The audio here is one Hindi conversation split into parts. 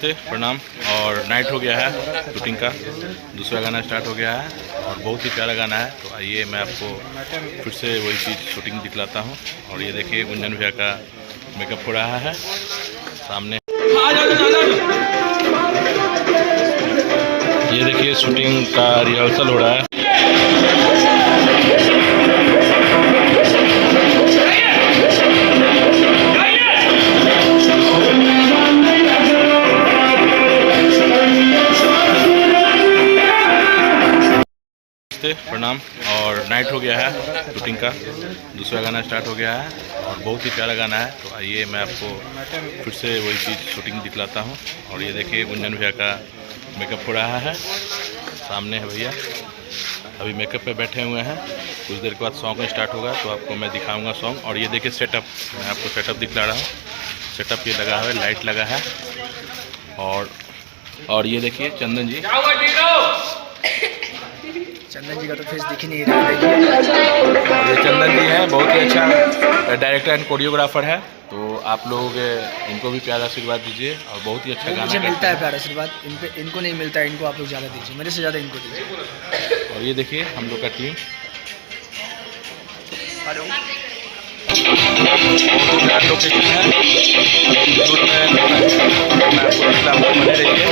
प्रणाम। और नाइट हो गया है, शूटिंग का दूसरा गाना स्टार्ट हो गया है और बहुत ही प्यारा गाना है। तो आइए मैं आपको फिर से वही चीज़ शूटिंग दिखलाता हूँ। और ये देखिए गुंजन भैया का मेकअप हो रहा है सामने। ये देखिए शूटिंग का रिहर्सल हो रहा है। प्रणाम। और नाइट हो गया है, शूटिंग का दूसरा गाना स्टार्ट हो गया है और बहुत ही प्यारा गाना है। तो आइए मैं आपको फिर से वही चीज़ शूटिंग दिखलाता हूँ। और ये देखिए गुंजन भैया का मेकअप हो रहा है सामने है भैया, अभी मेकअप पे बैठे हुए हैं। कुछ देर के बाद सॉन्ग स्टार्ट होगा तो आपको मैं दिखाऊंगा सॉन्ग। और ये देखिए सेटअप, मैं आपको सेटअप दिखला रहा हूँ। सेटअप ये लगा है, लाइट लगा है। और ये देखिए चंदन जी, चंदन जी का तो फेस दिख ही नहीं रहा है। ये चंदन जी हैं, बहुत ही अच्छा डायरेक्टर एंड कोरियोग्राफर है। तो आप लोग इनको भी प्यारा आशीर्वाद दीजिए और बहुत ही अच्छा गाना मुझे मिलता है प्यारा आशीर्वाद, इनको नहीं मिलता है, इनको आप लोग ज़्यादा दीजिए, मेरे से ज़्यादा इनको दीजिए। और ये देखिए हम लोग का टीम लोकेशन है, बने रहिए।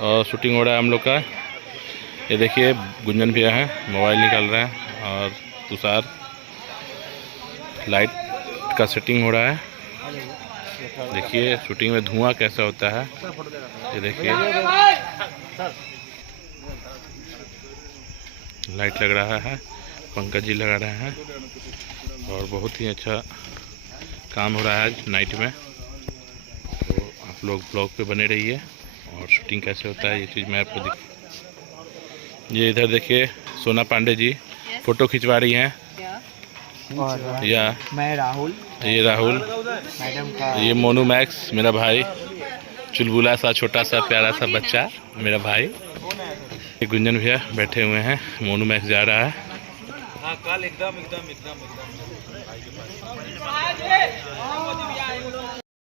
और शूटिंग हो रहा है हम लोग का। ये देखिए गुंजन भैया है, मोबाइल निकाल रहा है। और तुषार लाइट का सेटिंग हो रहा है। देखिए शूटिंग में धुआं कैसा होता है, ये देखिए लाइट लग रहा है, पंकज जी लगा रहे हैं और बहुत ही अच्छा काम हो रहा है नाइट में। तो आप लोग ब्लॉग पे बने रहिए और शूटिंग कैसे होता है ये चीज़ मैं आपको ये इधर देखिए सोना पांडे जी फ़ोटो खिंचवा रही हैं। और या मैं राहुल, ये राहुल मैडम का, ये मोनू मैक्स मेरा भाई, चुलबुला सा छोटा सा प्यारा सा बच्चा मेरा भाई। ये गुंजन भैया बैठे हुए हैं, मोनू मैक्स जा रहा है। हाँ, कल एकदम